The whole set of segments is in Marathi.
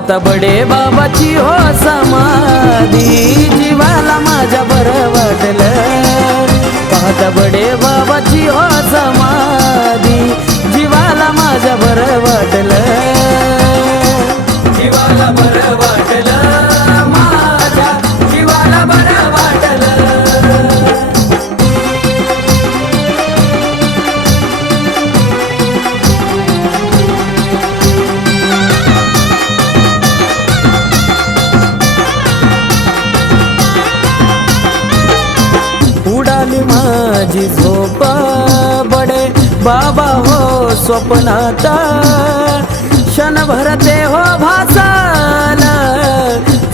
आता बडे बाबाची हो समाधी. जीवाला माझ्या बरं वाटलं. पाहता बडे बाबाची हो समाधी. जीवाला माझ्या बरं वाटलं. माझी झोप बडे. बाबा हो स्वप्नात. क्षणभर ते हो भासाल.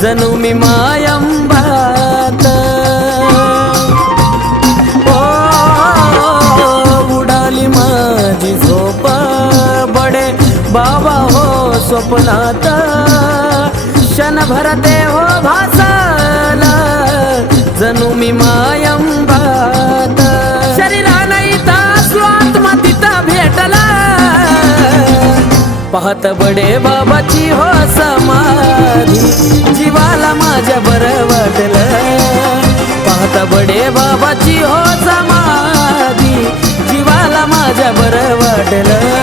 जणू मी मायंबात ओ उडाली माझी झोप बडे. बाबा हो स्वप्नात. क्षणभर ते हो भासाला. जणू मी माय पाहत बडे बाबाची हो समाधी. जीवाला माझ्या बरं वाटलं. पाहत बडे बाबाची हो समाधी. जीवाला माझ्या बरं वाटलं.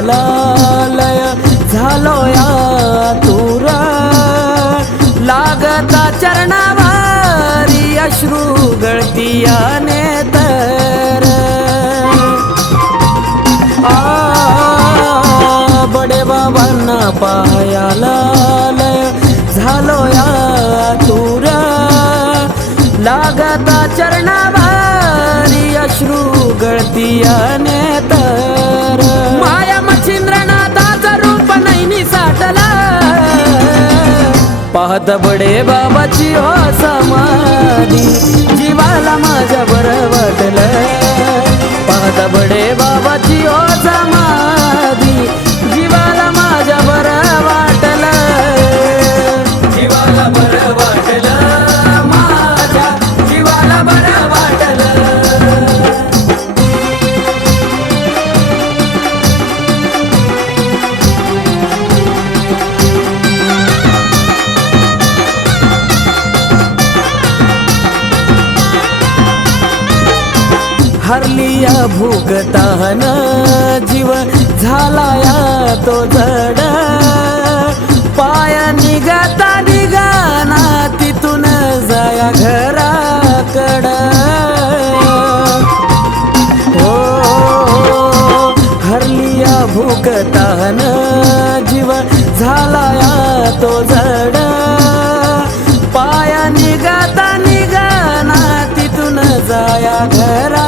पाहायला लय झालो या तुरा लागता चरणावारी अश्रू गळतीयाने तर आ बडे बाबांना पाहायला लय झालो या तुरा लागता चरणावारी अश्रू गळतीयाने दबडे बडे बाबाची हो. हरलिया भुगतान जीव झालाया तो जड. पाय निघता निघाना तिथून जाया घराकड. हो हरलिया भुगतान जीव झालाया तो जड. पाया निघता निघाना तिथून जाया घरा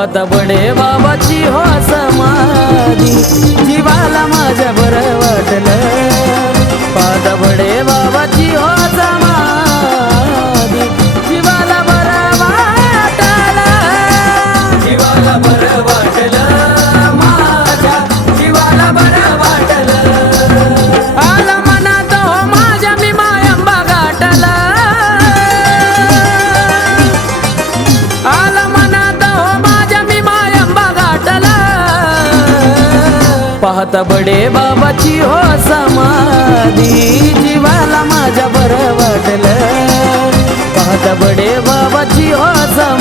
पात बडे बाबाची हो समाधी. जीवाला माझ्या बरं वाटलं. पात आता बडे बाबाची हो समाधी. जीवाला माझ्या बरं वाटलं. आता बडे बाबाची हो समा